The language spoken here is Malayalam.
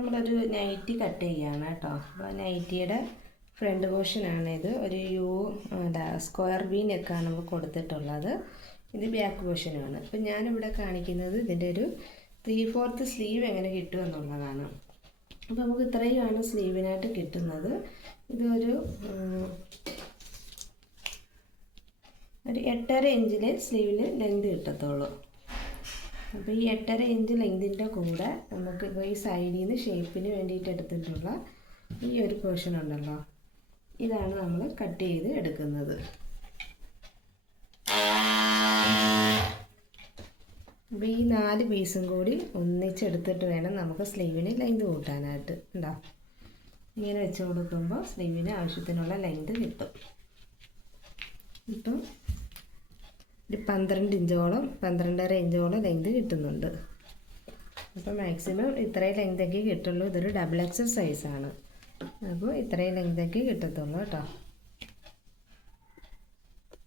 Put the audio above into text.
നമ്മളൊരു നൈറ്റി കട്ട് ചെയ്യുകയാണ് കേട്ടോ. അപ്പോൾ നൈറ്റിയുടെ ഫ്രണ്ട് പോർഷനാണിത്. ഒരു സ്ക്വയർ വി നെക്കാണ് നമുക്ക് കൊടുത്തിട്ടുള്ളത്. ഇത് ബാക്ക് പോർഷനാണ്. അപ്പോൾ ഞാനിവിടെ കാണിക്കുന്നത് ഇതിൻ്റെ ഒരു 3/4 സ്ലീവ് എങ്ങനെ കിട്ടുമെന്നുള്ളതാണ്. അപ്പോൾ നമുക്ക് ഇത്രയുമാണ് സ്ലീവിനായിട്ട് കിട്ടുന്നത്. ഇതൊരു 8.5 ഇഞ്ചിൽ സ്ലീവിന് ലെങ്ത് കിട്ടത്തുള്ളൂ. അപ്പോൾ ഈ 8.5 ഇഞ്ച് ലെങ്തിൻ്റെ കൂടെ നമുക്ക് ഇപ്പോൾ ഈ സൈഡിൽ നിന്ന് ഷേപ്പിന് വേണ്ടിയിട്ട് എടുത്തിട്ടുള്ള ഈ ഒരു പോർഷൻ ഉണ്ടല്ലോ, ഇതാണ് നമ്മൾ കട്ട് ചെയ്ത് എടുക്കുന്നത്. അപ്പോൾ ഈ 4 പീസും കൂടി ഒന്നിച്ചെടുത്തിട്ട് വേണം നമുക്ക് സ്ലീവിന് ലെങ്ത് കൂട്ടാനായിട്ട്. ഉണ്ടോ, ഇങ്ങനെ വെച്ച് കൊടുക്കുമ്പോൾ സ്ലീവിന് ആവശ്യത്തിനുള്ള ലെങ്ത് കിട്ടും. ഇപ്പം ഒരു 12 ഇഞ്ചോളം 12.5 ഇഞ്ചോളം ലെങ്ത് കിട്ടുന്നുണ്ട്. അപ്പോൾ മാക്സിമം ഇത്രയും ലെങ്തൊക്കെ കിട്ടുള്ളൂ. ഇതൊരു XXL സൈസാണ്. അപ്പോൾ ഇത്രയും ലെങ്തൊക്കെ കിട്ടത്തുള്ളൂ കേട്ടോ.